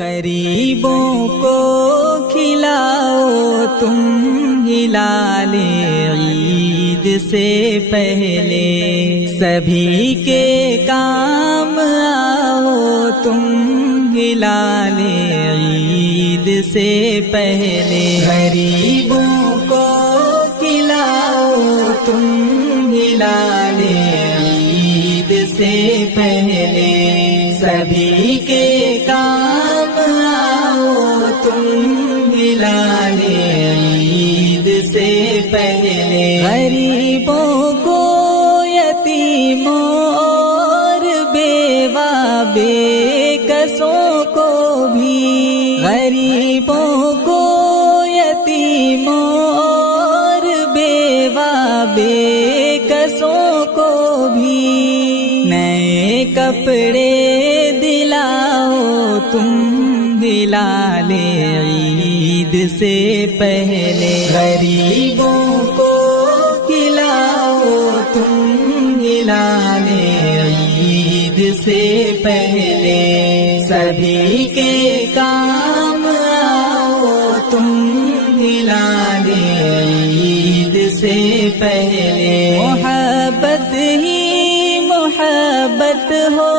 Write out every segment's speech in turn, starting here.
غریبوں کو کھلاؤ تم ہلال عید سے پہلے، سبھی کے کام آؤ تم ہلال عید سے پہلے، غریبوں کو کھلاؤ تم ہلال عید سے پہلے، سبھی کے کام آؤ تم ہلال عید سے پہلے، غریبوں کو یتیموں اور بیوہ بے کسوں کو بھی، غریبوں کو یتیموں اور بیوہ بے کسوں کو بھی نئے کپڑے دلاؤ تم ہلال عید سے پہلے، غریبوں کو کھلاؤ تم ہلال عید سے پہلے، سبھی کے کام آؤ تم ہلال عید سے پہلے، محبت ہی محبت ہو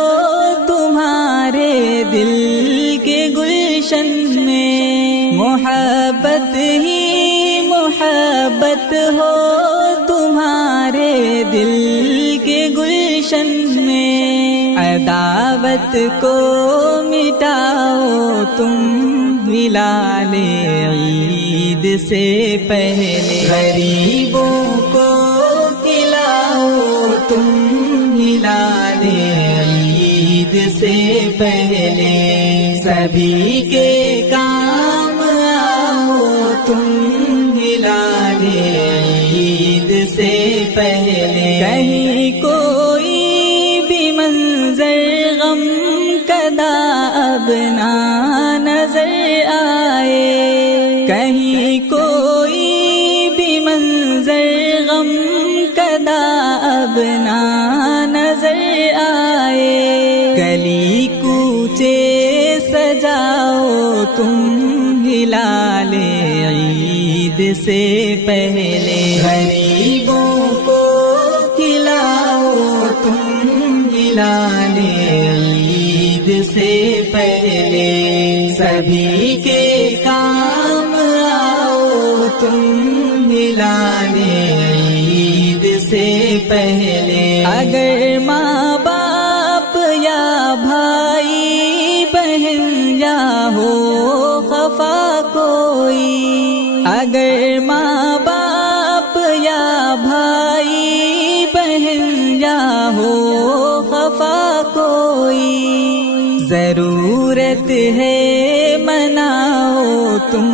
تمہارے دل کے گلشن میں، محبت ہی محبت ہو تمہارے دل کے گلشن میں، عداوت کو مٹاؤ تم ہلال عید سے پہلے، غریبوں کو کھلاؤ تم ہلال عید سے پہلے، سبھی کے کام آؤ تم ہلال عید سے پہلے، کہیں کوئی بھی منظر غم کدا اب نہ نظر آئے، کہیں کوئی بھی منظر غم کدا اب نہ نظر آئے، گلی کوچے سجاؤ تم ہلال عید سے پہلے، غریبوں کو کھلاؤ تم ہلال عید سے پہلے، سبھی کے کام آؤ تم ہلال عید سے پہلے، اگر ماں باپ یا بھائی بہن یا ہو خفا کوئی، اگر ماں باپ یا بھائی بہن یا ہو خفا کوئی، ضرورت ہے مناؤ تم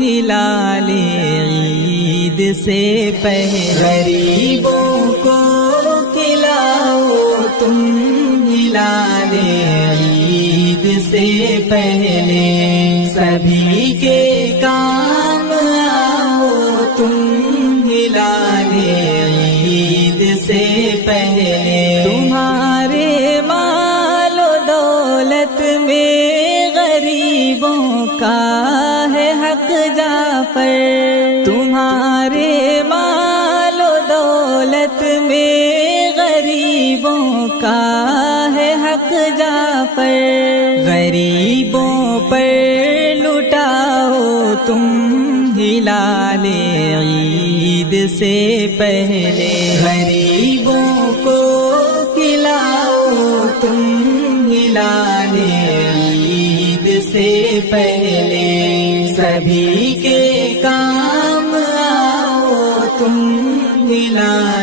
ہلال عید سے پہلے، غریبوں کو کھلاؤ تم ہلال عید سے پہلے، سبھی کے کام آؤ تم ہلال عید سے پہلے، تمہارے مال و دولت میں غریبوں کا ہے حق جعفر، تمہارے مال و دولت میں غریبوں کا ہے حق جعفر، غریبوں پر لٹاؤ تم ہلال عید سے پہلے، غریبوں کو کھلاؤ تم ہلال عید سے پہلے، سبھی کے کام آؤ تم ہلال